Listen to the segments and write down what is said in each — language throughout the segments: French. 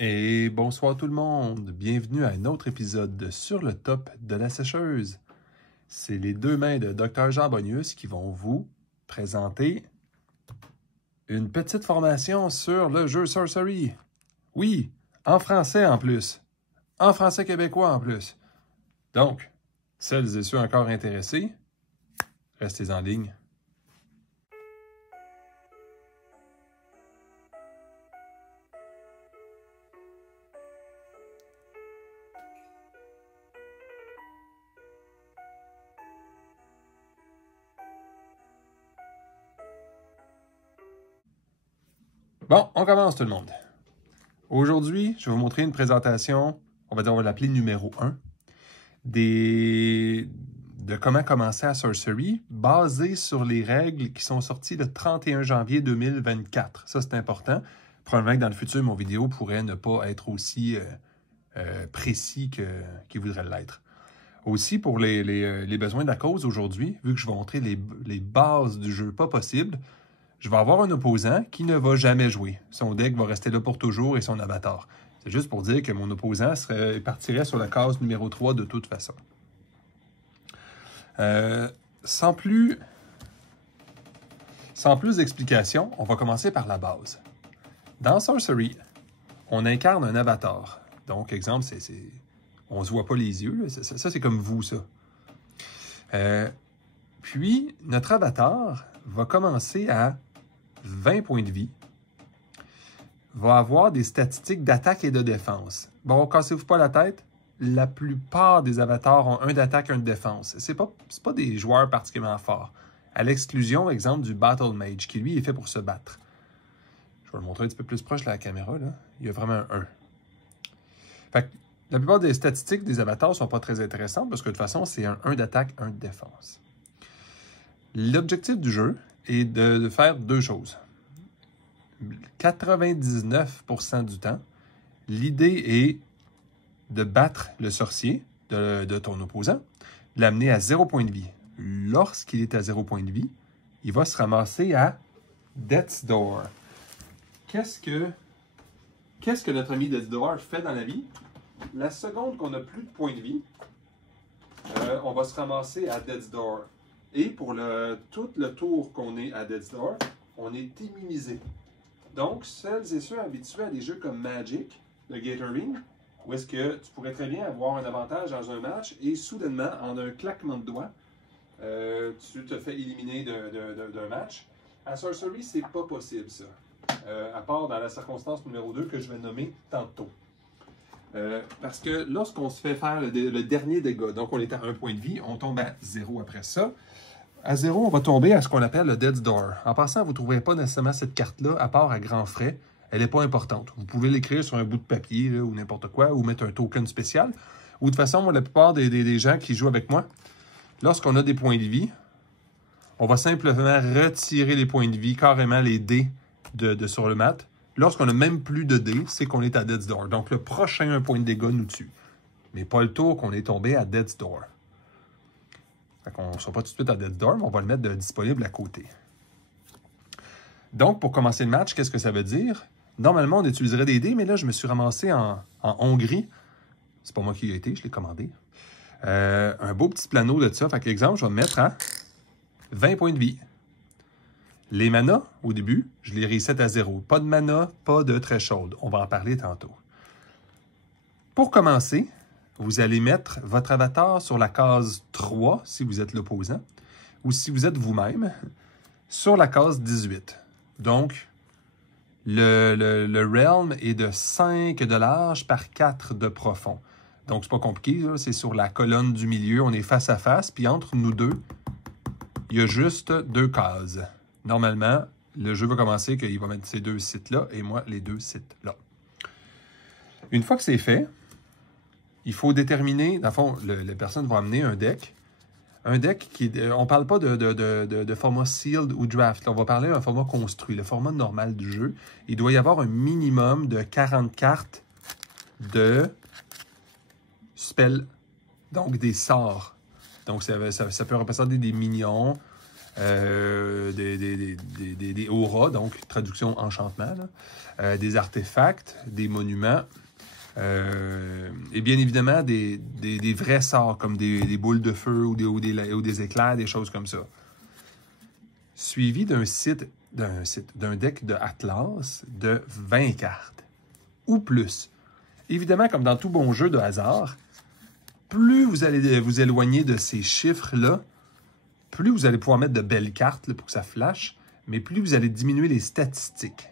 Et bonsoir tout le monde, bienvenue à un autre épisode de Sur le top de la sécheuse. C'est les deux mains de Dr Jean Bonius qui vont vous présenter une petite formation sur le jeu Sorcery. Oui, en français en plus, en français québécois en plus. Donc, celles et ceux encore intéressés, restez en ligne. Bon, on commence tout le monde. Aujourd'hui, je vais vous montrer une présentation, on va l'appeler numéro 1, de comment commencer à Sorcery, basée sur les règles qui sont sorties le 31 janvier 2024. Ça, c'est important. Probablement que dans le futur, mon vidéo pourrait ne pas être aussi précis qu'il voudrait l'être. Aussi, pour les besoins de la cause aujourd'hui, vu que je vais montrer les bases du jeu pas possible, je vais avoir un opposant qui ne va jamais jouer. Son deck va rester là pour toujours et son avatar. C'est juste pour dire que mon opposant partirait sur la case numéro 3 de toute façon. Sans plus d'explications, on va commencer par la base. Dans Sorcery, on incarne un avatar. Donc, exemple, on ne se voit pas les yeux. Ça c'est comme vous, ça. Puis, notre avatar va commencer à 20 points de vie, va avoir des statistiques d'attaque et de défense. Bon, cassez-vous pas la tête, la plupart des avatars ont un d'attaque et un de défense. C'est pas des joueurs particulièrement forts. À l'exclusion, exemple, du Battle Mage, qui lui est fait pour se battre. Je vais le montrer un petit peu plus proche de la caméra, là. Il y a vraiment un 1. Fait que la plupart des statistiques des avatars ne sont pas très intéressantes parce que de toute façon, c'est un 1 d'attaque, 1 de défense. L'objectif du jeu est de faire deux choses. 99% du temps, l'idée est de battre le sorcier de ton opposant, de l'amener à 0 point de vie. Lorsqu'il est à 0 point de vie, il va se ramasser à Death's Door. Qu'est-ce que notre ami Death's Door fait dans la vie? La seconde qu'on n'a plus de points de vie, on va se ramasser à Death's Door. Et pour tout le tour qu'on est à Death's Door, on est immunisé. Donc, celles et ceux habitués à des jeux comme Magic, le Gathering, où est-ce que tu pourrais très bien avoir un avantage dans un match et soudainement, en un claquement de doigts, tu te fais éliminer d'un match. À Sorcery, c'est pas possible ça. À part dans la circonstance numéro 2 que je vais nommer tantôt. Parce que lorsqu'on se fait faire le dernier dégât, donc on est à 1 point de vie, on tombe à 0 après ça. À 0, on va tomber à ce qu'on appelle le Death's Door. En passant, vous ne trouverez pas nécessairement cette carte-là, à part à grands frais. Elle n'est pas importante. Vous pouvez l'écrire sur un bout de papier là, ou n'importe quoi, ou mettre un token spécial. Ou de toute façon, moi, la plupart des gens qui jouent avec moi, lorsqu'on a des points de vie, on va simplement retirer les points de vie, carrément les dés sur le mat. Lorsqu'on n'a même plus de dés, c'est qu'on est à Death's Door. Donc, le prochain point de dégâts nous tue. Mais pas le tour qu'on est tombé à Death's Door. Fait qu'on ne sera pas tout de suite à Death's Door, mais on va le mettre disponible à côté. Donc, pour commencer le match, qu'est-ce que ça veut dire? Normalement, on utiliserait des dés, mais là, je me suis ramassé en Hongrie. C'est pas moi qui ai été, je l'ai commandé. Un beau petit plano de ça. Fait que l'exemple, je vais me mettre à 20 points de vie. Les manas, au début, je les reset à 0. Pas de mana, pas de threshold. On va en parler tantôt. Pour commencer, vous allez mettre votre avatar sur la case 3, si vous êtes l'opposant, ou si vous êtes vous-même, sur la case 18. Donc, le realm est de 5 de large par 4 de profond. Donc, c'est pas compliqué, c'est sur la colonne du milieu, on est face à face, puis entre nous deux, il y a juste 2 cases. Normalement, le jeu va commencer qu'il va mettre ces 2 sites-là et moi, les 2 sites-là. Une fois que c'est fait, il faut déterminer, dans le fond, les personnes vont amener un deck. Un deck qui on ne parle pas de format sealed ou draft. Là, on va parler d'un format construit, le format normal du jeu. Il doit y avoir un minimum de 40 cartes de spells, donc des sorts. Donc, ça peut représenter des minions, des auras, donc traduction enchantement, des artefacts, des monuments, et bien évidemment des vrais sorts comme des boules de feu ou des éclairs, des choses comme ça. Suivi d'un deck de Atlas de 20 cartes ou plus. Évidemment, comme dans tout bon jeu de hasard, plus vous allez vous éloigner de ces chiffres-là, plus vous allez pouvoir mettre de belles cartes là, pour que ça flash, mais plus vous allez diminuer les statistiques.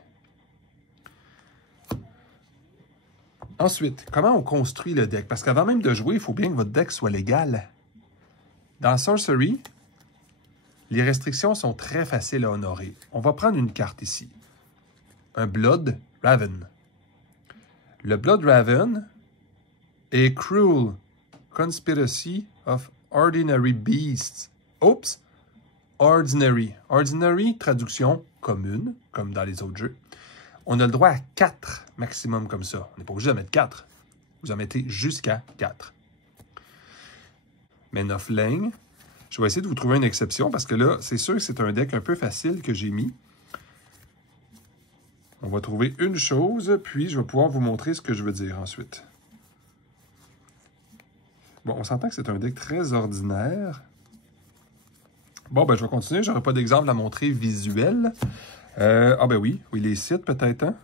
Ensuite, comment on construit le deck? Parce qu'avant même de jouer, il faut bien que votre deck soit légal. Dans Sorcery, les restrictions sont très faciles à honorer. On va prendre une carte ici. Un Blood Raven. Le Blood Raven est Cruel Conspiracy of Ordinary Beasts. Oups! Ordinary. Ordinary, traduction commune, comme dans les autres jeux. On a le droit à 4 maximum comme ça. On n'est pas obligé de mettre 4. Vous en mettez jusqu'à 4. Men of Lane. Je vais essayer de vous trouver une exception parce que là, c'est sûr que c'est un deck un peu facile que j'ai mis. On va trouver une chose, puis je vais pouvoir vous montrer ce que je veux dire ensuite. Bon, on s'entend que c'est un deck très ordinaire. Bon, ben je vais continuer. Je n'aurai pas d'exemple à montrer visuel. Ah ben oui, les sites peut-être, hein?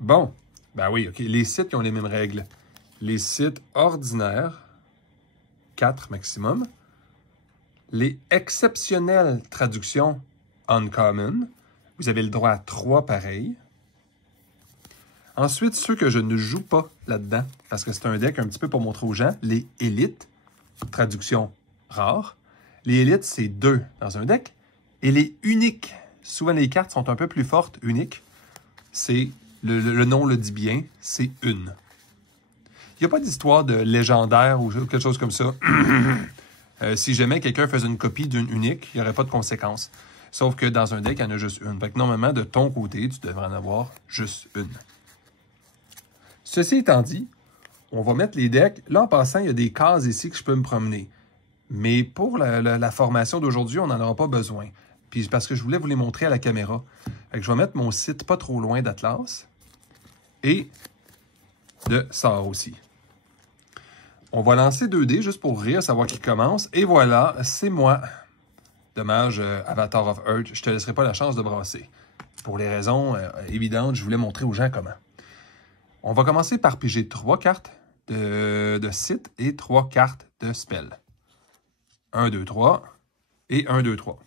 Bon, ben oui, OK. Les sites qui ont les mêmes règles. Les sites ordinaires, 4 maximum. Les exceptionnelles traductions uncommon, vous avez le droit à 3 pareils. Ensuite, ceux que je ne joue pas là-dedans, parce que c'est un deck un petit peu pour montrer aux gens, les élites, traduction rare. Les élites, c'est 2 dans un deck. Et les uniques, souvent les cartes sont un peu plus fortes, uniques. C'est, le nom le dit bien, c'est une. Il n'y a pas d'histoire de légendaire ou quelque chose comme ça. Si jamais quelqu'un faisait une copie d'une unique, il n'y aurait pas de conséquences. Sauf que dans un deck, il y en a juste une. Fait que normalement, de ton côté, tu devrais en avoir juste une. Ceci étant dit, on va mettre les decks. Là, en passant, il y a des cases ici que je peux me promener. Mais pour la formation d'aujourd'hui, on n'en aura pas besoin. Puis parce que je voulais vous les montrer à la caméra. Fait que je vais mettre mon site pas trop loin d'Atlas. Et de Sar aussi. On va lancer 2D juste pour rire, savoir qui commence. Et voilà, c'est moi. Dommage, Avatar of Earth, je te laisserai pas la chance de brasser. Pour les raisons évidentes, je voulais montrer aux gens comment. On va commencer par piger 3 cartes de site et 3 cartes de spell. 1, 2, 3 et 1, 2, 3.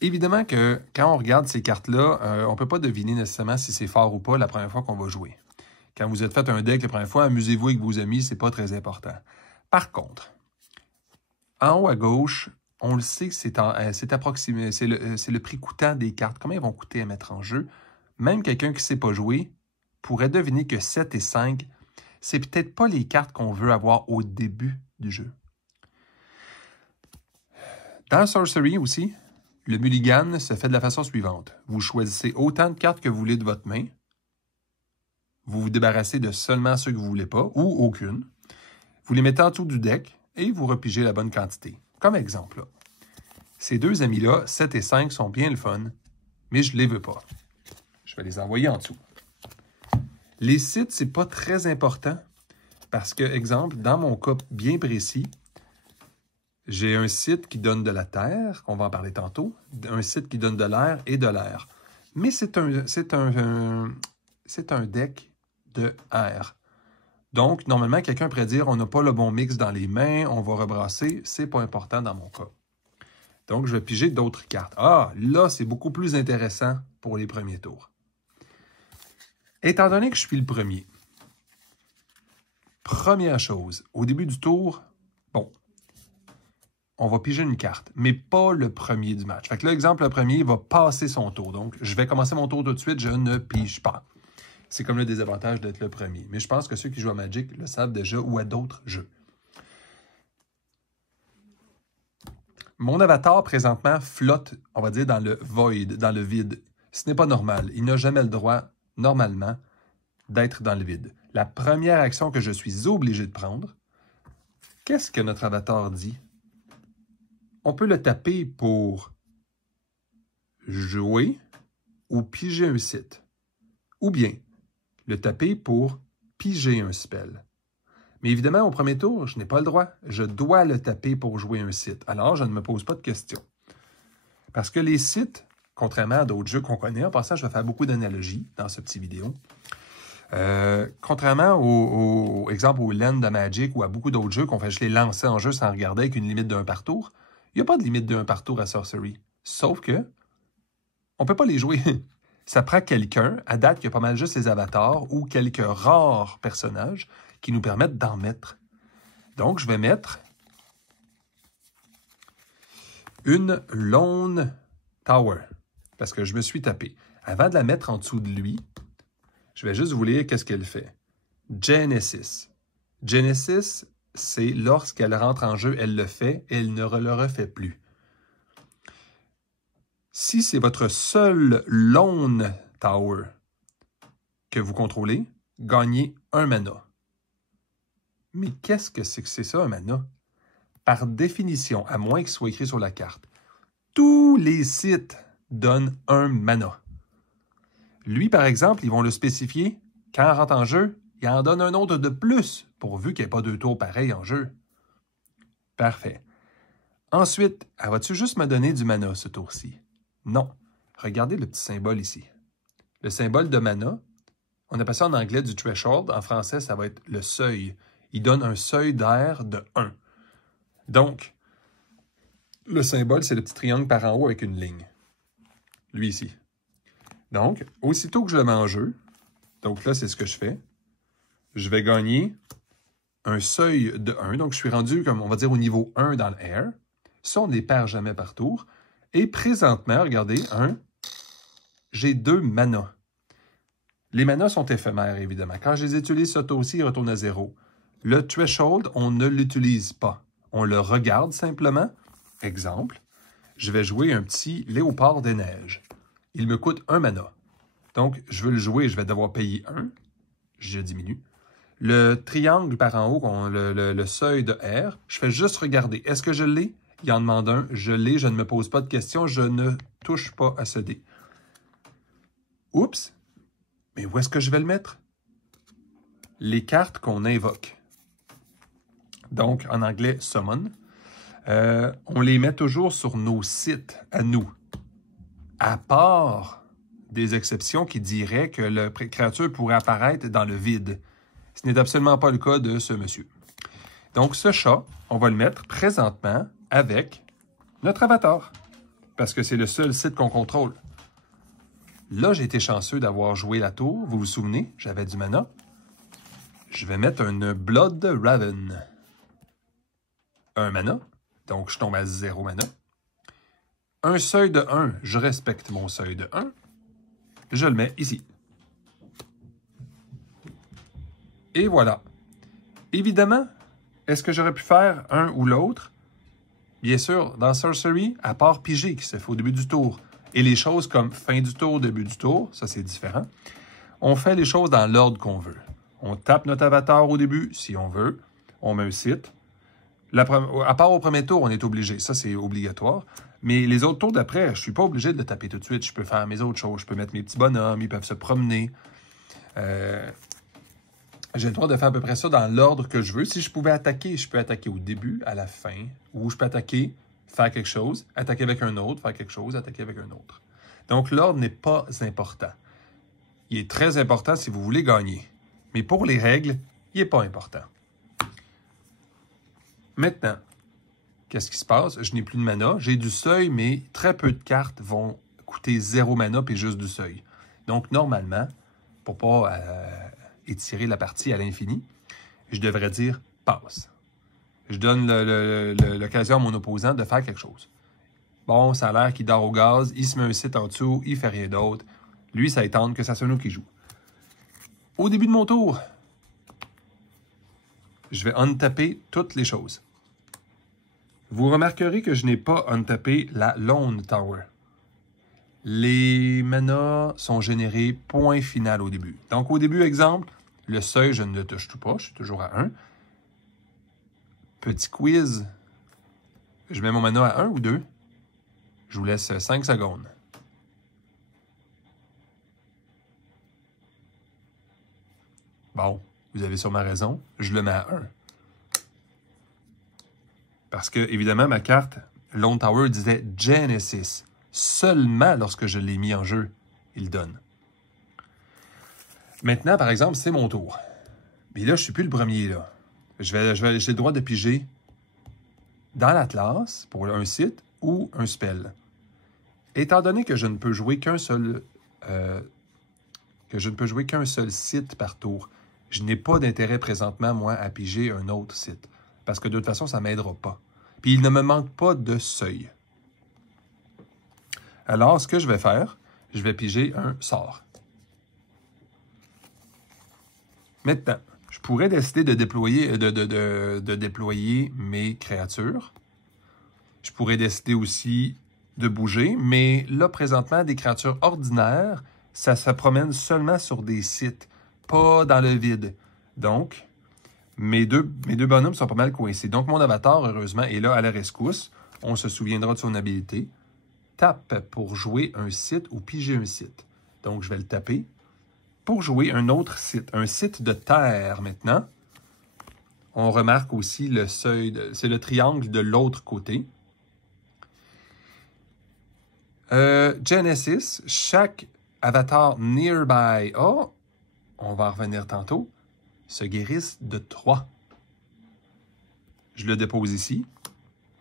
Évidemment que quand on regarde ces cartes-là, on ne peut pas deviner nécessairement si c'est fort ou pas la première fois qu'on va jouer. Quand vous êtes fait un deck la première fois, amusez-vous avec vos amis, c'est pas très important. Par contre, en haut à gauche, on le sait que c'est approximé, c'est le prix coûtant des cartes. Combien ils vont coûter à mettre en jeu? Même quelqu'un qui ne sait pas jouer pourrait deviner que 7 et 5, c'est peut-être pas les cartes qu'on veut avoir au début du jeu. Dans Sorcery aussi, le mulligan se fait de la façon suivante. Vous choisissez autant de cartes que vous voulez de votre main. Vous vous débarrassez de seulement ceux que vous ne voulez pas, ou aucune. Vous les mettez en dessous du deck et vous repigez la bonne quantité. Comme exemple, là. Ces deux amis-là, 7 et 5, sont bien le fun, mais je ne les veux pas. Je vais les envoyer en dessous. Les sites, c'est pas très important parce que, exemple, dans mon cas bien précis, j'ai un site qui donne de la terre, on va en parler tantôt, un site qui donne de l'air et de l'air. Mais c'est un deck de air. Donc, normalement, quelqu'un pourrait dire on n'a pas le bon mix dans les mains, on va rebrasser. C'est pas important dans mon cas. Donc, je vais piger d'autres cartes. Ah, là, c'est beaucoup plus intéressant pour les premiers tours. Étant donné que je suis le premier, première chose, au début du tour, bon, on va piger une carte, mais pas le premier du match. Fait que là, exemple, le premier va passer son tour. Donc, je vais commencer mon tour tout de suite, je ne pige pas. C'est comme le désavantage d'être le premier. Mais je pense que ceux qui jouent à Magic le savent déjà ou à d'autres jeux. Mon avatar, présentement, flotte, on va dire, dans le void, dans le vide. Ce n'est pas normal. Il n'a jamais le droit, normalement, d'être dans le vide. La première action que je suis obligé de prendre, Qu'est-ce que notre avatar dit? On peut le taper pour jouer ou piger un site. Ou bien le taper pour piger un spell. Mais évidemment, au premier tour, je n'ai pas le droit. Je dois le taper pour jouer un site. Alors, je ne me pose pas de questions. Parce que les sites, contrairement à d'autres jeux qu'on connaît, en passant, je vais faire beaucoup d'analogies dans ce petit vidéo. Contrairement au exemple au Land de Magic ou à beaucoup d'autres jeux qu'on fait juste les lancer en jeu sans regarder avec une limite de 1 par tour, il n'y a pas de limite de 1 par tour à Sorcery. Sauf que on ne peut pas les jouer. Ça prend quelqu'un, à date, qui a pas mal juste les avatars ou quelques rares personnages qui nous permettent d'en mettre. Donc, je vais mettre une Lone Tower parce que je me suis tapé. Avant de la mettre en dessous de lui, je vais juste vous lire qu'est-ce qu'elle fait. Genesis. Genesis, c'est lorsqu'elle rentre en jeu, elle le fait et elle ne le refait plus. Si c'est votre seul Lone Tower que vous contrôlez, gagnez un mana. Mais qu'est-ce que c'est ça, un mana? Par définition, à moins qu'il soit écrit sur la carte, tous les sites donnent un mana. Lui, par exemple, ils vont le spécifier. Quand il rentre en jeu, il en donne un autre de plus, pourvu qu'il n'y ait pas 2 tours pareils en jeu. Parfait. Ensuite, vas-tu juste me donner du mana ce tour-ci? Non. Regardez le petit symbole ici. Le symbole de mana, on appelle ça en anglais du threshold. En français, ça va être le seuil. Il donne un seuil d'air de 1. Donc, le symbole, c'est le petit triangle par en haut avec une ligne. Lui ici. Donc, aussitôt que je le mets en jeu, donc là, c'est ce que je fais, je vais gagner un seuil de 1. Donc, je suis rendu, comme on va dire, au niveau 1 dans le air. Ça, on ne les perd jamais par tour. Et présentement, regardez, j'ai 2 manas. Les manas sont éphémères, évidemment. Quand je les utilise, ce tour-ci, ils retournent à 0. Le threshold, on ne l'utilise pas. On le regarde simplement. Exemple, je vais jouer un petit léopard des neiges. Il me coûte 1 mana. Donc, je veux le jouer, je vais devoir payer 1. Je diminue. Le triangle par en haut, le seuil de R, je fais juste regarder. Est-ce que je l'ai? Il en demande un. Je l'ai, je ne me pose pas de questions. Je ne touche pas à ce dé. Oups! Mais où est-ce que je vais le mettre? Les cartes qu'on invoque. Donc, en anglais, summon. On les met toujours sur nos sites, à nous. À part des exceptions qui diraient que la créature pourrait apparaître dans le vide. Ce n'est absolument pas le cas de ce monsieur. Donc, ce chat, on va le mettre présentement avec notre avatar, parce que c'est le seul site qu'on contrôle. Là, j'ai été chanceux d'avoir joué la tour. Vous vous souvenez, j'avais du mana. Je vais mettre une Blood Raven. 1 mana, donc je tombe à 0 mana. Un seuil de 1, je respecte mon seuil de 1. Je le mets ici. Et voilà. Évidemment, est-ce que j'aurais pu faire un ou l'autre? Bien sûr, dans Sorcery, à part piger qui se fait au début du tour, et les choses comme fin du tour, début du tour, ça c'est différent, on fait les choses dans l'ordre qu'on veut. On tape notre avatar au début, si on veut. On met un site. À part au premier tour, on est obligé. Ça, c'est obligatoire. Mais les autres tours d'après, je ne suis pas obligé de le taper tout de suite. Je peux faire mes autres choses. Je peux mettre mes petits bonhommes. Ils peuvent se promener. J'ai le droit de faire à peu près ça dans l'ordre que je veux. Si je pouvais attaquer, je peux attaquer au début, à la fin. Ou je peux attaquer, faire quelque chose, attaquer avec un autre, faire quelque chose, attaquer avec un autre. Donc, l'ordre n'est pas important. Il est très important si vous voulez gagner. Mais pour les règles, il n'est pas important. Maintenant, qu'est-ce qui se passe? Je n'ai plus de mana. J'ai du seuil, mais très peu de cartes vont coûter 0 mana puis juste du seuil. Donc, normalement, pour ne pas étirer la partie à l'infini, je devrais dire « passe ». Je donne l'occasion à mon opposant de faire quelque chose. Bon, ça a l'air qu'il dort au gaz, il se met un site en dessous, il fait rien d'autre. Lui, ça étend que ça soit nous qui joue. Au début de mon tour, je vais untapper toutes les choses. Vous remarquerez que je n'ai pas untapé la Lone Tower. Les manas sont générés point final au début. Donc, au début, exemple, le seuil, je ne le touche pas, je suis toujours à 1. Petit quiz. Je mets mon mana à 1 ou 2. Je vous laisse 5 secondes. Bon, vous avez sûrement raison. Je le mets à 1. Parce que, évidemment, ma carte Lone Tower disait Genesis. Seulement lorsque je l'ai mis en jeu, il donne. Maintenant, par exemple, c'est mon tour. Mais là, je ne suis plus le premier, là. J'ai le droit de piger dans l'Atlas pour un site ou un spell. Étant donné que je ne peux jouer qu'un seul site par tour, je n'ai pas d'intérêt présentement, moi, à piger un autre site. Parce que de toute façon, ça ne m'aidera pas. Puis il ne me manque pas de seuil. Alors, ce que je vais faire, je vais piger un sort. Maintenant, je pourrais décider de déployer, de déployer mes créatures. Je pourrais décider aussi de bouger, mais là, présentement, des créatures ordinaires, ça se promène seulement sur des sites, pas dans le vide. Donc, mes deux bonhommes sont pas mal coincés. Donc, mon avatar, heureusement, est là à la rescousse. On se souviendra de son habilité. Tape pour jouer un site ou piger un site. Donc, je vais le taper. Pour jouer un autre site, un site de terre maintenant, on remarque aussi le seuil, c'est le triangle de l'autre côté. Genesis, chaque avatar nearby A, on va en revenir tantôt, se guérissent de 3. Je le dépose ici.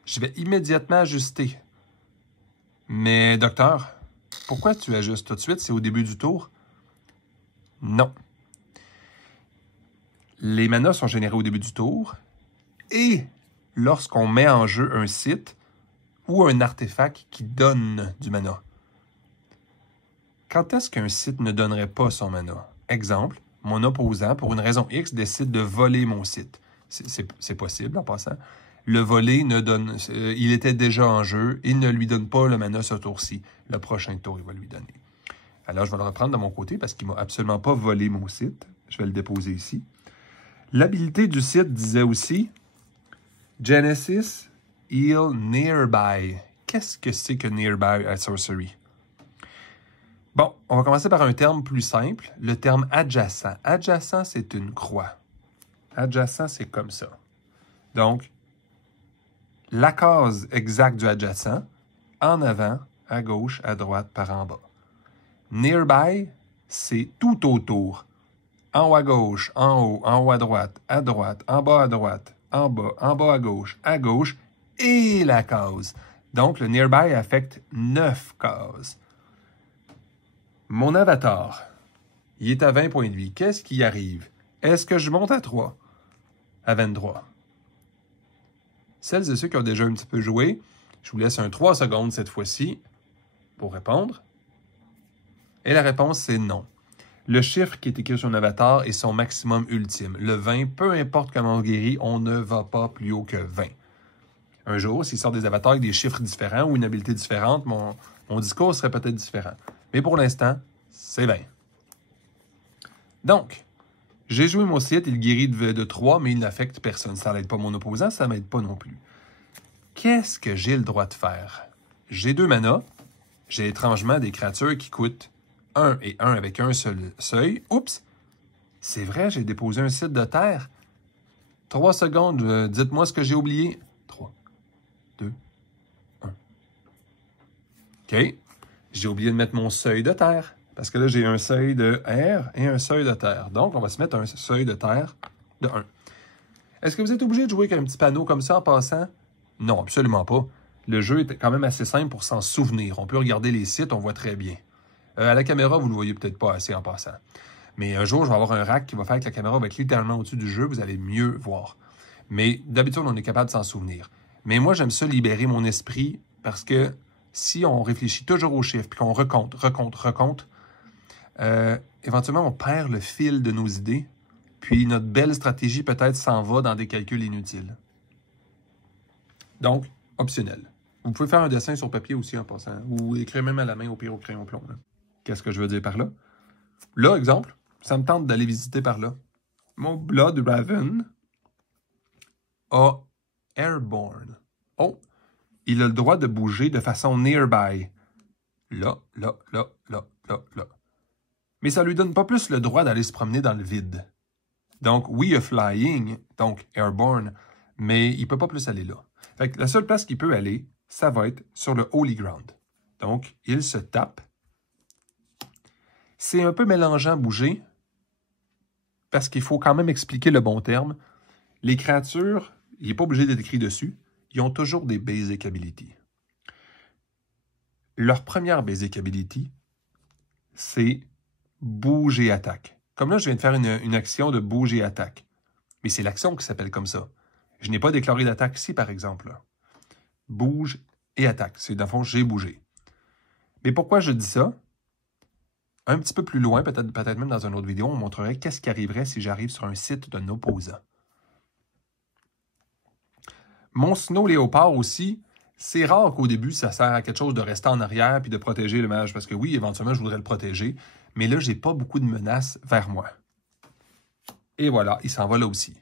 Je vais immédiatement ajuster. Mais docteur, pourquoi tu ajustes tout de suite? C'est au début du tour? Non. Les manas sont générés au début du tour et lorsqu'on met en jeu un site ou un artefact qui donne du mana. Quand est-ce qu'un site ne donnerait pas son mana? Exemple, mon opposant, pour une raison X, décide de voler mon site. C'est possible en passant. Le voler ne donne... il était déjà en jeu, il ne lui donne pas le mana ce tour-ci. Le prochain tour, il va lui donner. Alors, je vais le reprendre de mon côté parce qu'il ne m'a absolument pas volé mon site. Je vais le déposer ici. L'habilité du site disait aussi Genesis Heal Nearby. Qu'est-ce que c'est que Nearby à Sorcery? Bon, on va commencer par un terme plus simple, le terme adjacent. Adjacent, c'est une croix. Adjacent, c'est comme ça. Donc, la case exacte du adjacent, en avant, à gauche, à droite, par en bas. Nearby, c'est tout autour. En haut à gauche, en haut à droite, en bas à droite, en bas à gauche, et la case. Donc, le Nearby affecte 9 cases. Mon avatar, il est à 20 points de vie. Qu'est-ce qui arrive? Est-ce que je monte à 3? À 23. Celles et ceux qui ont déjà un petit peu joué, je vous laisse un 3 secondes cette fois-ci pour répondre. Et la réponse, c'est non. Le chiffre qui est écrit sur un avatar est son maximum ultime. Le 20, peu importe comment on guérit, on ne va pas plus haut que 20. Un jour, s'il sort des avatars avec des chiffres différents ou une habilité différente, mon discours serait peut-être différent. Mais pour l'instant, c'est 20. Donc, j'ai joué mon site, il guérit de 3, mais il n'affecte personne. Ça n'aide pas mon opposant, ça ne m'aide pas non plus. Qu'est-ce que j'ai le droit de faire? J'ai 2 manas. J'ai étrangement des créatures qui coûtent 1 et 1 avec un seul seuil. Oups! C'est vrai, j'ai déposé un site de terre. 3 secondes, dites-moi ce que j'ai oublié. 3, 2, 1. OK. J'ai oublié de mettre mon seuil de terre. Parce que là, j'ai un seuil de R et un seuil de terre. Donc, on va se mettre un seuil de terre de 1. Est-ce que vous êtes obligé de jouer avec un petit panneau comme ça en passant? Non, absolument pas. Le jeu est quand même assez simple pour s'en souvenir. On peut regarder les sites, on voit très bien. À la caméra, vous ne le voyez peut-être pas assez en passant. Mais un jour, je vais avoir un rack qui va faire que la caméra va être littéralement au-dessus du jeu. Vous allez mieux voir. Mais d'habitude, on est capable de s'en souvenir. Mais moi, j'aime ça libérer mon esprit parce que si on réfléchit toujours aux chiffres puis qu'on recompte, éventuellement, on perd le fil de nos idées. Puis notre belle stratégie peut-être s'en va dans des calculs inutiles. Donc, optionnel. Vous pouvez faire un dessin sur papier aussi en passant. Ou écrire même à la main au pire au crayon plomb. Qu'est-ce que je veux dire par là? Là, exemple, ça me tente d'aller visiter par là. Mon Blood Raven a Airborne. Oh, il a le droit de bouger de façon nearby. Là, là, là, là, là, là. Mais ça lui donne pas plus le droit d'aller se promener dans le vide. Donc, oui, il y a flying, donc airborne, mais il peut pas plus aller là. Fait que la seule place qu'il peut aller, ça va être sur le holy ground. Donc, il se tape. C'est un peu mélangeant bouger, parce qu'il faut quand même expliquer le bon terme. Les créatures, il n'est pas obligé d'être écrit dessus, ils ont toujours des basic abilities. Leur première basic ability, c'est bouge et attaque. Comme là, je viens de faire une action de bouge et attaque. Mais c'est l'action qui s'appelle comme ça. Je n'ai pas déclaré d'attaque ici, par exemple. Là. Bouge et attaque. C'est dans le fond, j'ai bougé. Mais pourquoi je dis ça? Un petit peu plus loin, peut-être même dans une autre vidéo, on montrerait qu'est-ce qui arriverait si j'arrive sur un site d'un opposant. Mon Snow Léopard aussi, c'est rare qu'au début, ça sert à quelque chose de rester en arrière puis de protéger le mage. Parce que oui, éventuellement, je voudrais le protéger. Mais là, j'ai pas beaucoup de menaces vers moi. Et voilà, il s'en va là aussi.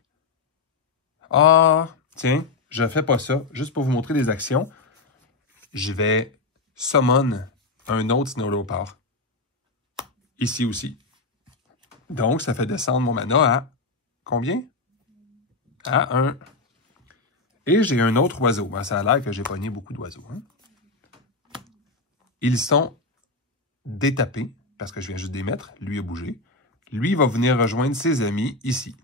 Ah, tiens, je fais pas ça. Juste pour vous montrer des actions, je vais summon un autre Snow Léopard. Ici aussi. Donc, ça fait descendre mon mana à combien? À 1. Et j'ai un autre oiseau. Ben, ça a l'air que j'ai pogné beaucoup d'oiseaux. Hein? Ils sont détapés, parce que je viens juste d'émettre. Lui a bougé. Lui va venir rejoindre ses amis ici.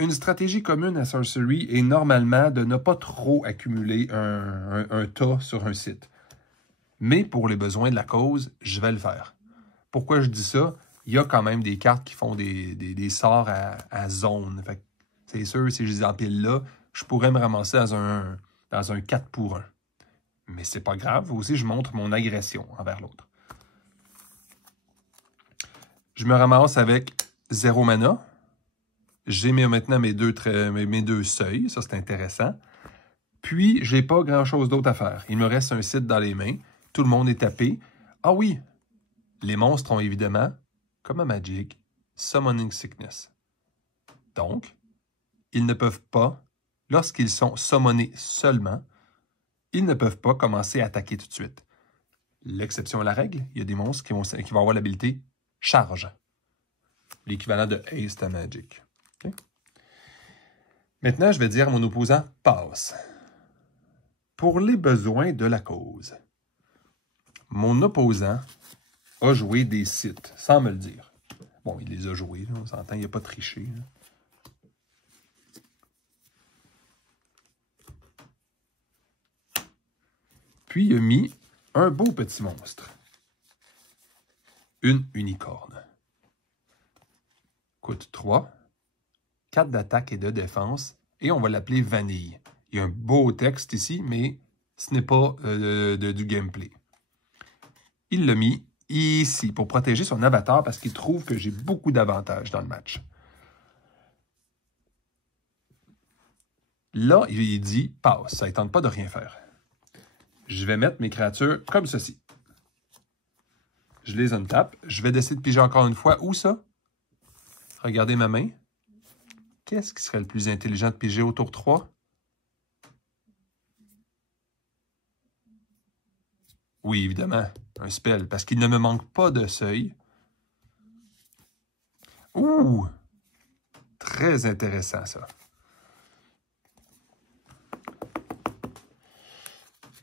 Une stratégie commune à Sorcery est normalement de ne pas trop accumuler un tas sur un site. Mais pour les besoins de la cause, je vais le faire. Pourquoi je dis ça? Il y a quand même des cartes qui font des sorts à zone. C'est sûr, si je les empile là, je pourrais me ramasser dans un 4 pour 1. Mais c'est pas grave. Aussi, je montre mon agression envers l'autre. Je me ramasse avec 0 mana. J'ai maintenant mes deux seuils. Ça, c'est intéressant. Puis, j'ai pas grand-chose d'autre à faire. Il me reste un site dans les mains. Tout le monde est tapé. Ah oui! Les monstres ont évidemment, comme à Magic, Summoning Sickness. Donc, ils ne peuvent pas, lorsqu'ils sont summonés seulement, ils ne peuvent pas commencer à attaquer tout de suite. L'exception à la règle, il y a des monstres qui vont avoir l'habilité charge. L'équivalent de haste à Magic. Okay? Maintenant, je vais dire à mon opposant passe. Pour les besoins de la cause, mon opposant a joué des sites, sans me le dire. Bon, il les a joués, là, on s'entend, il n'a pas triché. Là. Puis, il a mis un beau petit monstre. Une unicorne. Coûte 3. 4 d'attaque et de défense. Et on va l'appeler Vanille. Il y a un beau texte ici, mais ce n'est pas du gameplay. Il l'a mis ici pour protéger son avatar parce qu'il trouve que j'ai beaucoup d'avantages dans le match. Là, il dit « passe », ça ne tente pas de rien faire. Je vais mettre mes créatures comme ceci. Je les untape. Je vais décider de piger encore une fois. Où ça? Regardez ma main. Qu'est-ce qui serait le plus intelligent de piger au tour 3? Oui, évidemment, un spell, parce qu'il ne me manque pas de seuil. Ouh! Très intéressant, ça.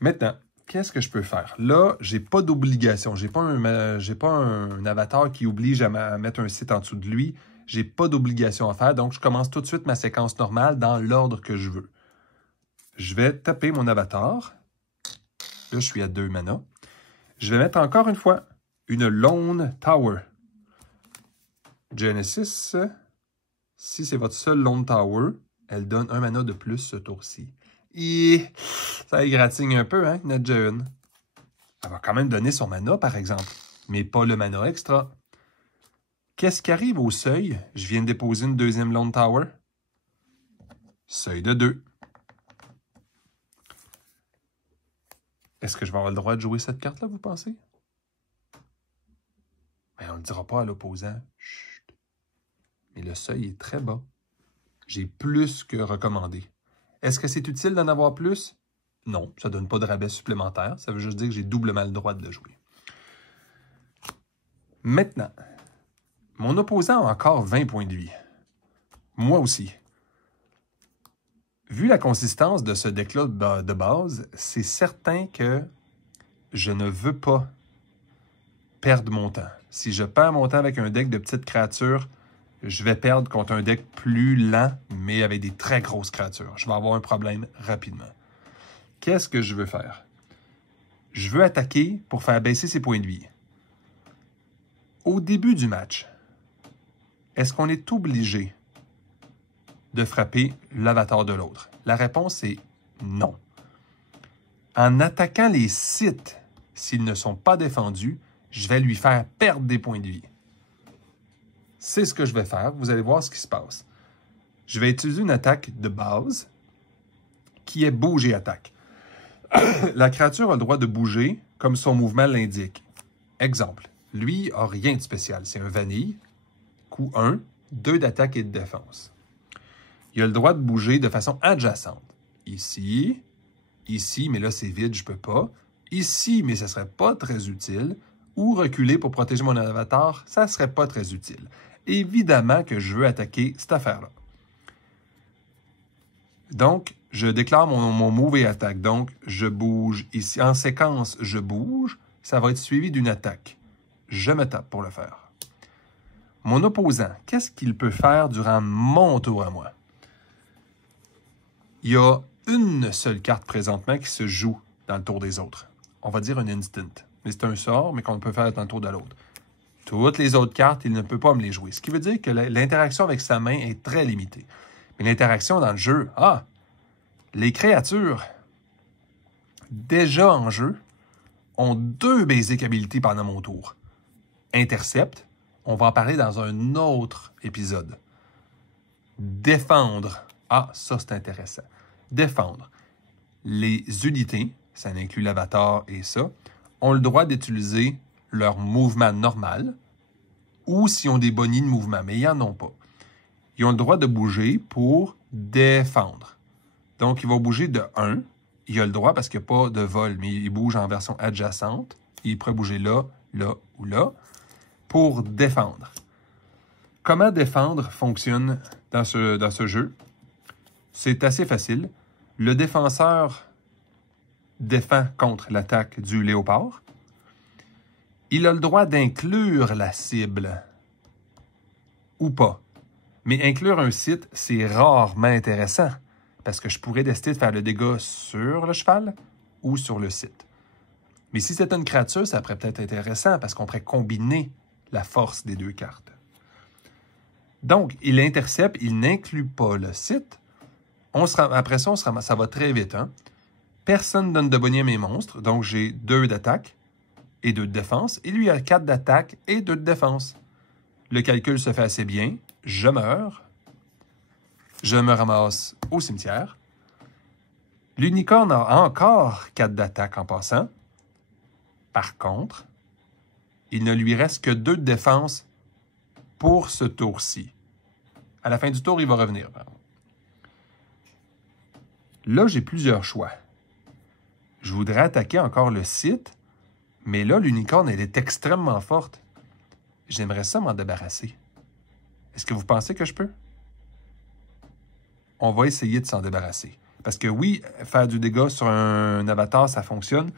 Maintenant, qu'est-ce que je peux faire? Là, j'ai pas d'obligation. J'ai pas un avatar qui oblige à mettre un site en dessous de lui. J'ai pas d'obligation à faire, donc je commence tout de suite ma séquence normale dans l'ordre que je veux. Je vais taper mon avatar. Là, je suis à 2 mana. Je vais mettre encore une fois une Lone Tower. Genesis, si c'est votre seul Lone Tower, elle donne 1 mana de plus ce tour-ci. Et ça égratigne un peu, hein, notre jeune. Elle va quand même donner son mana, par exemple, mais pas le mana extra. Qu'est-ce qui arrive au seuil? Je viens de déposer une deuxième Lone Tower. Seuil de 2. Est-ce que je vais avoir le droit de jouer cette carte-là, vous pensez? Mais on ne le dira pas à l'opposant. Chut. Mais le seuil est très bas. J'ai plus que recommandé. Est-ce que c'est utile d'en avoir plus? Non, ça ne donne pas de rabais supplémentaire. Ça veut juste dire que j'ai doublement le droit de le jouer. Maintenant, mon opposant a encore 20 points de vie. Moi aussi. Vu la consistance de ce deck-là de base, c'est certain que je ne veux pas perdre mon temps. Si je perds mon temps avec un deck de petites créatures, je vais perdre contre un deck plus lent, mais avec des très grosses créatures. Je vais avoir un problème rapidement. Qu'est-ce que je veux faire? Je veux attaquer pour faire baisser ses points de vie. Au début du match, est-ce qu'on est obligé de frapper l'avatar de l'autre? La réponse est non. En attaquant les sites, s'ils ne sont pas défendus, je vais lui faire perdre des points de vie. C'est ce que je vais faire. Vous allez voir ce qui se passe. Je vais utiliser une attaque de base qui est bouge et attaque. La créature a le droit de bouger comme son mouvement l'indique. Exemple, lui n'a rien de spécial. C'est un vanille, coût 1, 2 d'attaque et de défense. Il a le droit de bouger de façon adjacente. Ici, ici, mais là c'est vide, je ne peux pas. Ici, mais ça ne serait pas très utile. Ou reculer pour protéger mon avatar, ça ne serait pas très utile. Évidemment que je veux attaquer cette affaire-là. Donc, je déclare mon move et attaque. Donc, je bouge ici. En séquence, je bouge. Ça va être suivi d'une attaque. Je me tape pour le faire. Mon opposant, qu'est-ce qu'il peut faire durant mon tour à moi? Il y a une seule carte présentement qui se joue dans le tour des autres. On va dire un instant. Mais c'est un sort, mais qu'on peut faire d'un tour de l'autre. Toutes les autres cartes, il ne peut pas me les jouer. Ce qui veut dire que l'interaction avec sa main est très limitée. Mais l'interaction dans le jeu, les créatures, déjà en jeu, ont 2 basic abilities pendant mon tour. Intercept, on va en parler dans un autre épisode. Défendre, ça c'est intéressant. Défendre. Les unités, ça inclut l'avatar et ça, ont le droit d'utiliser leur mouvement normal ou s'ils ont des bonnies de mouvement, mais ils n'en ont pas. Ils ont le droit de bouger pour défendre. Donc, il va bouger de 1. Il a le droit parce qu'il n'y a pas de vol, mais il bouge en version adjacente. Il pourrait bouger là, là ou là pour défendre. Comment défendre fonctionne dans ce jeu? C'est assez facile. Le défenseur défend contre l'attaque du léopard. Il a le droit d'inclure la cible ou pas. Mais inclure un site, c'est rarement intéressant parce que je pourrais décider de faire le dégât sur le cheval ou sur le site. Mais si c'est une créature, ça pourrait peut-être être intéressant parce qu'on pourrait combiner la force des 2 cartes. Donc, il intercepte, il n'inclut pas le site. Après ça, ça va très vite. Personne ne donne de bonnier à mes monstres, donc j'ai 2 d'attaque et 2 de défense. Et lui a 4 d'attaque et 2 de défense. Le calcul se fait assez bien. Je meurs. Je me ramasse au cimetière. L'unicorne a encore 4 d'attaque en passant. Par contre, il ne lui reste que 2 de défense pour ce tour-ci. À la fin du tour, il va revenir. Là, j'ai plusieurs choix. Je voudrais attaquer encore le site, mais là, l'unicorne, elle est extrêmement forte. J'aimerais ça m'en débarrasser. Est-ce que vous pensez que je peux? On va essayer de s'en débarrasser. Parce que oui, faire du dégât sur un avatar, ça fonctionne,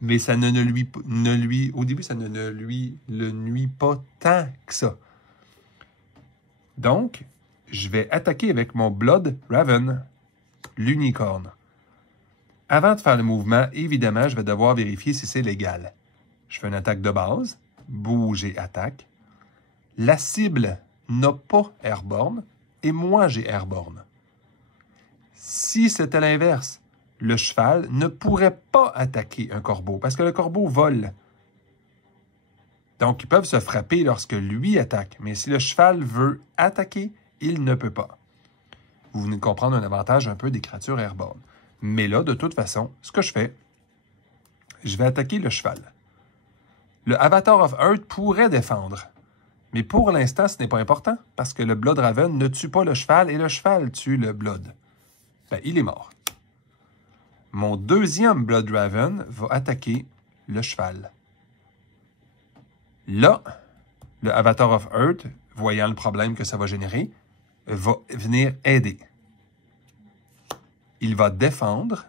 mais ça au début, ça ne lui nuit pas tant que ça. Donc, je vais attaquer avec mon Blood Raven, l'unicorne. Avant de faire le mouvement, évidemment, je vais devoir vérifier si c'est légal. Je fais une attaque de base, bouge et attaque. La cible n'a pas Airborne et moi j'ai Airborne. Si c'était l'inverse, le cheval ne pourrait pas attaquer un corbeau parce que le corbeau vole. Donc, ils peuvent se frapper lorsque lui attaque. Mais si le cheval veut attaquer, il ne peut pas. Vous venez de comprendre un avantage un peu des créatures airborne. Mais là, de toute façon, ce que je fais, je vais attaquer le cheval. Le Avatar of Earth pourrait défendre. Mais pour l'instant, ce n'est pas important parce que le Blood Raven ne tue pas le cheval et le cheval tue le Blood. ben, il est mort. Mon deuxième Blood Raven va attaquer le cheval. Là, le Avatar of Earth, voyant le problème que ça va générer, va venir aider. Il va défendre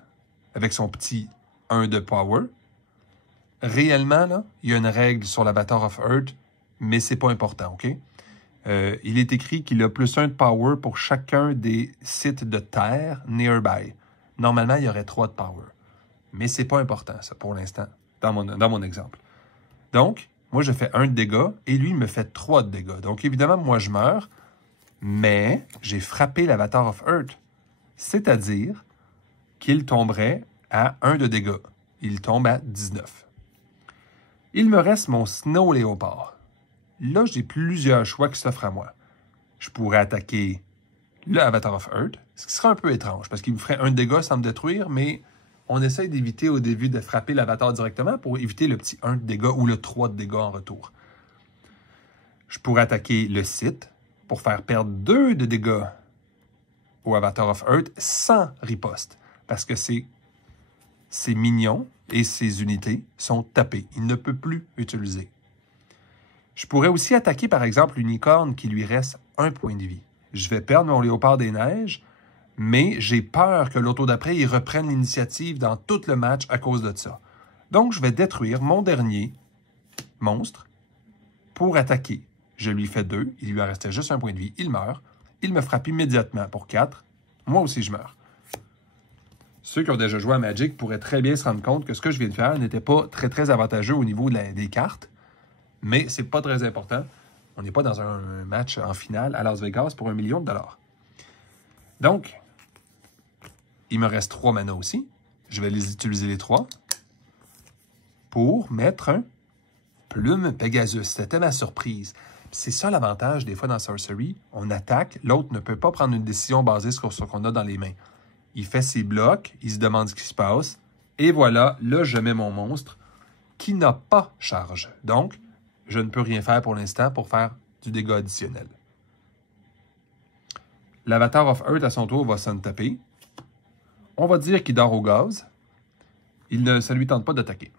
avec son petit 1 de power. Réellement, là, il y a une règle sur l'Avatar of Earth, mais c'est pas important, OK? Il est écrit qu'il a plus 1 de power pour chacun des sites de terre nearby. Normalement, il y aurait 3 de power. Mais c'est pas important, ça, pour l'instant, dans mon exemple. Donc, moi, je fais 1 de dégâts et lui, il me fait 3 de dégâts. Donc, évidemment, moi, je meurs, mais j'ai frappé l'Avatar of Earth. C'est-à-dire qu'il tomberait à 1 de dégâts. Il tombe à 19. Il me reste mon Snow Léopard. Là, j'ai plusieurs choix qui s'offrent à moi. Je pourrais attaquer le Avatar of Earth, ce qui serait un peu étrange, parce qu'il me ferait 1 de dégâts sans me détruire, mais on essaie d'éviter au début de frapper l'Avatar directement pour éviter le petit 1 de dégâts ou le 3 de dégâts en retour. Je pourrais attaquer le site pour faire perdre 2 de dégâts au Avatar of Earth sans riposte, parce que ses minions et ses unités sont tapés. Il ne peut plus utiliser. Je pourrais aussi attaquer, par exemple, l'unicorne qui lui reste 1 point de vie. Je vais perdre mon léopard des neiges, mais j'ai peur que l'auto d'après, il reprenne l'initiative dans tout le match à cause de ça. Donc, je vais détruire mon dernier monstre pour attaquer. Je lui fais 2, il lui en restait juste 1 point de vie, il meurt. Il me frappe immédiatement pour 4. Moi aussi, je meurs. Ceux qui ont déjà joué à Magic pourraient très bien se rendre compte que ce que je viens de faire n'était pas très, très avantageux au niveau des cartes. Mais c'est pas très important. On n'est pas dans un match en finale à Las Vegas pour $1 million. Donc, il me reste 3 mana aussi. Je vais les utiliser les 3 pour mettre un Plume Pegasus. C'était ma surprise. C'est ça l'avantage des fois dans Sorcery. On attaque, l'autre ne peut pas prendre une décision basée sur ce qu'on a dans les mains. Il fait ses blocs, il se demande ce qui se passe, et voilà, là, je mets mon monstre qui n'a pas charge. Donc, je ne peux rien faire pour l'instant pour faire du dégât additionnel. L'Avatar of Earth, à son tour, va s'en taper. On va dire qu'il dort au gaz. Ça ne lui tente pas d'attaquer.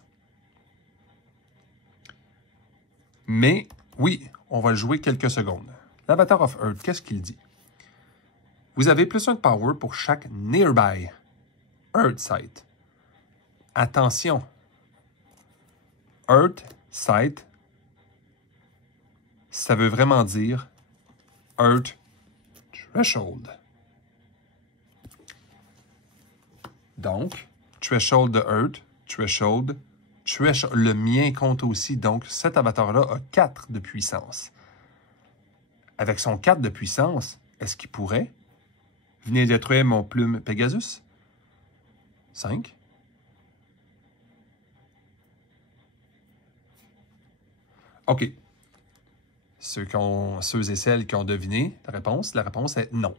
Mais, oui, on va le jouer quelques secondes. L'Avatar of Earth, qu'est-ce qu'il dit? Vous avez plus 1 de power pour chaque nearby Earth site. Attention! Earth site, ça veut vraiment dire Earth Threshold. Donc, Threshold de Earth, Threshold, le mien compte aussi. Donc, cet avatar-là a 4 de puissance. Avec son 4 de puissance, est-ce qu'il pourrait venir détruire mon Plume Pegasus? 5. OK. Ceux et celles qui ont deviné la réponse est non.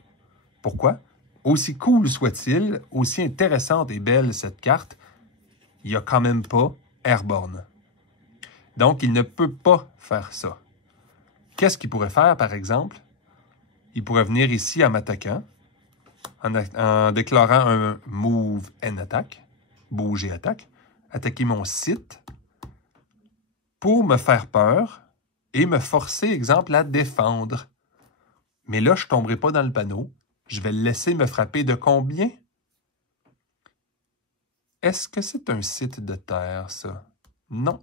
Pourquoi? Aussi cool soit-il, aussi intéressante et belle cette carte, il n'y a quand même pas Airborne. Donc, il ne peut pas faire ça. Qu'est-ce qu'il pourrait faire, par exemple? Il pourrait venir ici en m'attaquant, en déclarant un Move and Attack, bouge et attaque, attaquer mon site pour me faire peur et me forcer, exemple, à défendre. Mais là, je ne tomberai pas dans le panneau. Je vais le laisser me frapper de combien? Est-ce que c'est un site de terre, ça? Non.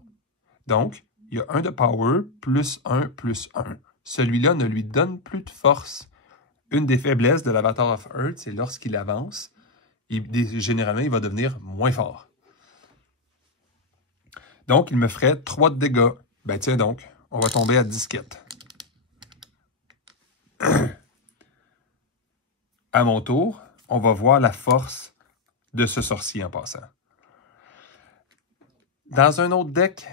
Donc, il y a 1 de power, plus 1, plus 1. Celui-là ne lui donne plus de force. Une des faiblesses de l'Avatar of Earth, c'est lorsqu'il avance, généralement, il va devenir moins fort. Donc, il me ferait 3 de dégâts. Ben tiens donc, on va tomber à 10 quêtes. À mon tour, on va voir la force de ce sorcier en passant. Dans un autre deck,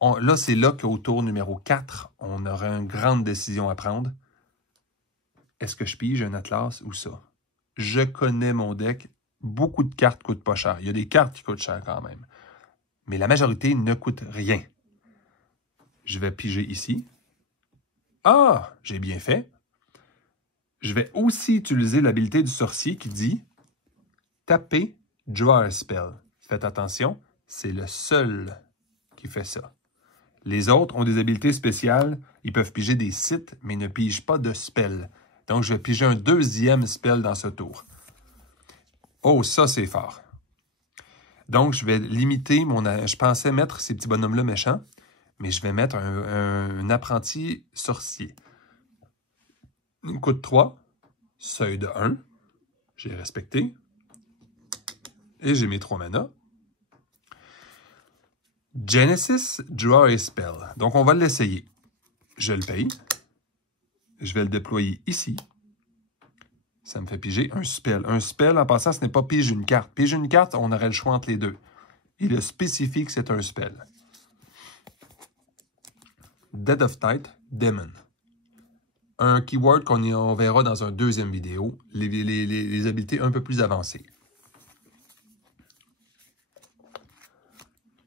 là, c'est là qu'au tour numéro 4, on aura une grande décision à prendre. Est-ce que je pige un Atlas ou ça? Je connais mon deck. Beaucoup de cartes ne coûtent pas cher. Il y a des cartes qui coûtent cher quand même. Mais la majorité ne coûte rien. Je vais piger ici. Ah, j'ai bien fait. Je vais aussi utiliser l'habilité du sorcier qui dit taper Draw a Spell. Faites attention, c'est le seul qui fait ça. Les autres ont des habiletés spéciales. Ils peuvent piger des sites, mais ils ne pigent pas de spell. Donc, je vais piger un deuxième spell dans ce tour. Oh, ça, c'est fort. Donc, je vais limiter mon... Je pensais mettre ces petits bonhommes-là méchants, mais je vais mettre un apprenti sorcier. Une coûte 3, seuil de 1. J'ai respecté. Et j'ai mes 3 manas. Genesis, Draw a Spell. Donc, on va l'essayer. Je le paye. Je vais le déployer ici. Ça me fait piger un spell. Un spell, en passant, ce n'est pas pige une carte. Pige une carte, on aurait le choix entre les deux. Il spécifie que c'est un spell. Dead of Tide, Demon. Un keyword qu'on verra dans un deuxième vidéo. Les habiletés un peu plus avancées.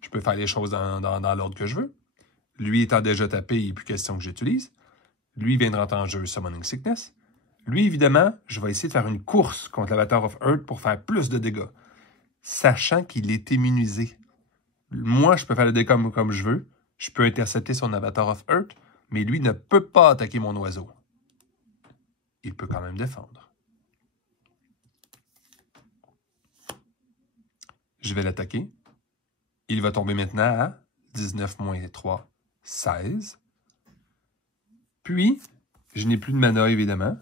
Je peux faire les choses dans l'ordre que je veux. Lui étant déjà tapé, il n'est plus question que j'utilise. Lui vient de rentrer en jeu Summoning Sickness. Lui, évidemment, je vais essayer de faire une course contre l'Avatar of Earth pour faire plus de dégâts, sachant qu'il est immunisé. Moi, je peux faire le dégât comme je veux. Je peux intercepter son Avatar of Earth, mais lui ne peut pas attaquer mon oiseau. Il peut quand même défendre. Je vais l'attaquer. Il va tomber maintenant à 19 moins 3, 16. Puis, je n'ai plus de mana, évidemment.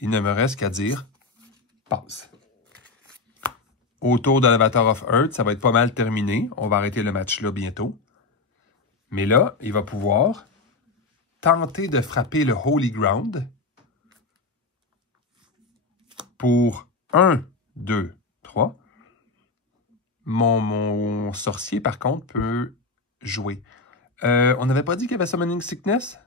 Il ne me reste qu'à dire « passe ». Autour de l'Avatar of Earth, ça va être pas mal terminé. On va arrêter le match là bientôt. Mais là, il va pouvoir tenter de frapper le Holy Ground pour 1, 2, 3. Mon sorcier, par contre, peut jouer. On n'avait pas dit qu'il y avait Summoning Sickness?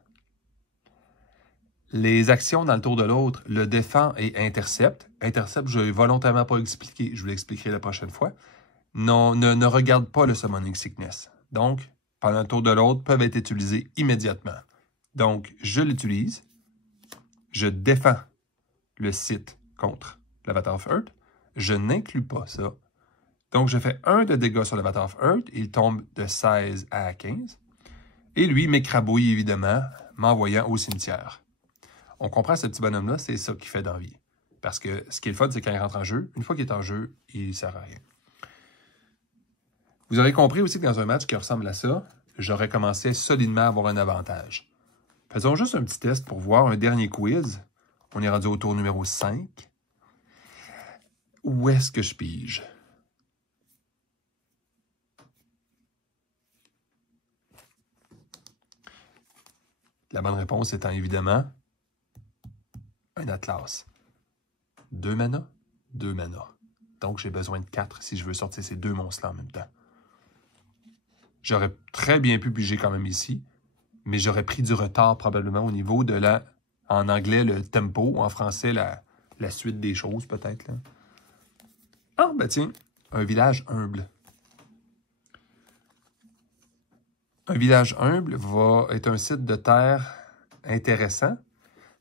Les actions dans le tour de l'autre, le défend et intercepte. Intercepte, je ne vais volontairement pas expliquer. Je vous l'expliquerai la prochaine fois. Non, ne regarde pas le Summoning Sickness. Donc, pendant le tour de l'autre, peuvent être utilisés immédiatement. Donc, je l'utilise. Je défends le site contre l'Avatar of Earth. Je n'inclus pas ça. Donc, je fais 1 de dégâts sur l'Avatar of Earth. Il tombe de 16 à 15. Et lui m'écrabouille, évidemment, m'envoyant au cimetière. On comprend ce petit bonhomme-là, c'est ça qui fait d'envie. Parce que ce qui est le fun, c'est quand il rentre en jeu, une fois qu'il est en jeu, il ne sert à rien. Vous aurez compris aussi que dans un match qui ressemble à ça, j'aurais commencé solidement à avoir un avantage. Faisons juste un petit test pour voir un dernier quiz. On est rendu au tour numéro 5. Où est-ce que je pige? La bonne réponse étant évidemment un Atlas. 2 manas, 2 manas. Donc, j'ai besoin de 4 si je veux sortir ces 2 monstres-là en même temps. J'aurais très bien pu piger quand même ici, mais j'aurais pris du retard probablement au niveau de la, en anglais, le tempo, en français, la suite des choses peut-être. Là. Ah, ben tiens, un village humble. Un village humble va être un site de terre intéressant.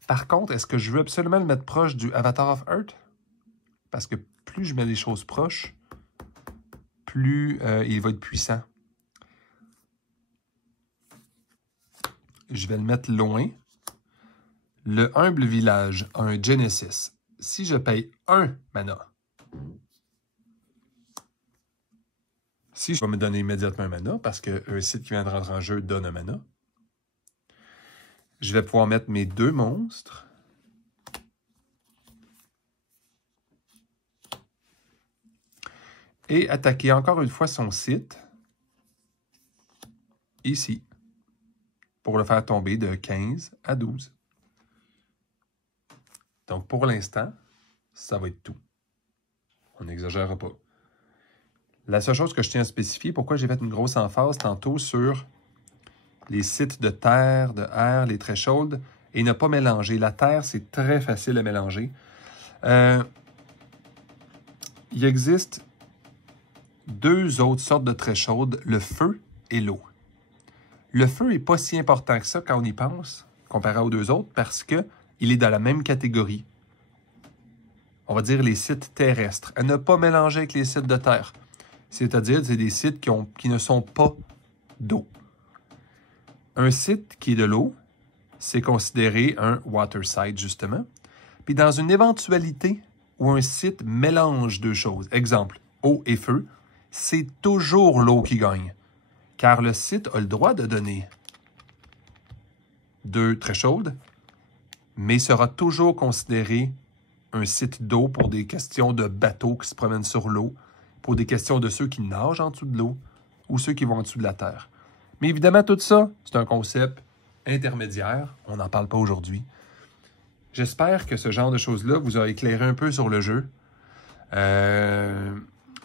Par contre, est-ce que je veux absolument le mettre proche du Avatar of Earth? Parce que plus je mets les choses proches, plus il va être puissant. Je vais le mettre loin. Le humble village a un Genesis. Si je paye 1 mana, si je vais me donner immédiatement un mana, parce qu'un site qui vient de rentrer en jeu donne un mana, je vais pouvoir mettre mes 2 monstres. Et attaquer encore une fois son site, ici, pour le faire tomber de 15 à 12. Donc, pour l'instant, ça va être tout. On n'exagérera pas. La seule chose que je tiens à spécifier, pourquoi j'ai fait une grosse emphase tantôt sur les sites de terre, de air, les thresholds, et ne pas mélanger. La terre, c'est très facile à mélanger. Il existe 2 autres sortes de thresholds, le feu et l'eau. Le feu n'est pas si important que ça quand on y pense, comparé aux 2 autres, parce qu'il est dans la même catégorie. on va dire les sites terrestres, à ne pas mélanger avec les sites de terre. C'est-à-dire, c'est des sites qui ne sont pas d'eau. Un site qui est de l'eau, c'est considéré un waterside, justement. Puis dans une éventualité où un site mélange deux choses, exemple, eau et feu, c'est toujours l'eau qui gagne. Car le site a le droit de donner d'eau très chaude, mais sera toujours considéré un site d'eau pour des questions de bateaux qui se promènent sur l'eau, pour des questions de ceux qui nagent en dessous de l'eau ou ceux qui vont en dessous de la terre. Mais évidemment, tout ça, c'est un concept intermédiaire. On n'en parle pas aujourd'hui. J'espère que ce genre de choses-là vous a éclairé un peu sur le jeu.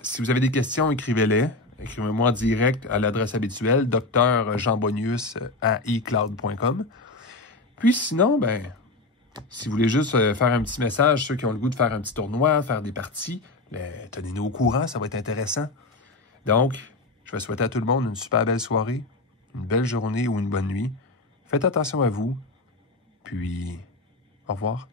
Si vous avez des questions, écrivez-les. Écrivez-moi en direct à l'adresse habituelle, drjeanbonius@ecloud.com. Puis sinon, si vous voulez juste faire un petit message, ceux qui ont le goût de faire un petit tournoi, faire des parties, tenez-nous au courant, ça va être intéressant. Donc, je vais souhaiter à tout le monde une super belle soirée, une belle journée ou une bonne nuit. Faites attention à vous, puis au revoir.